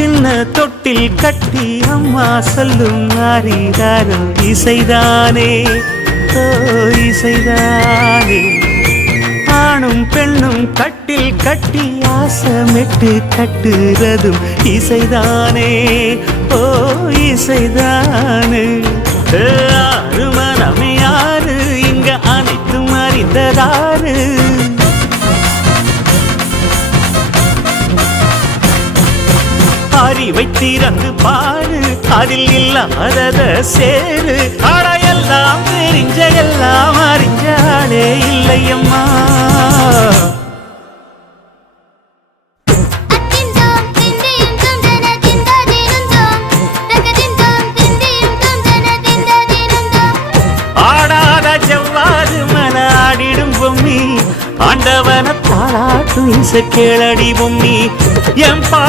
சின்ன தொட்டில் கட்டி அம்மா சொல்லும் ஆரிராரோ இசைதானே ஓ இசைதானே. ஆணும் பெண்ணும் கட்டில் கட்டி ஆசமிட்டு கட்டுறதும் இசைதானே ஓ இசைதானே. ஆறு மனமே யாரு இங்க அனைத்தும் அறிந்ததாரு. அறிவை திறந்து பாரு அதில் இல்லாதத சேரு. அடையெல்லாம் தெரிஞ்ச எல்லாம் அறிஞ்சாலே இல்லையம்மா. ஆடாத செவ்வாது மன ஆடிடும் பொம்மி ஆண்டவன பாராட்டும் இசை கேளடி பொம்மி. என்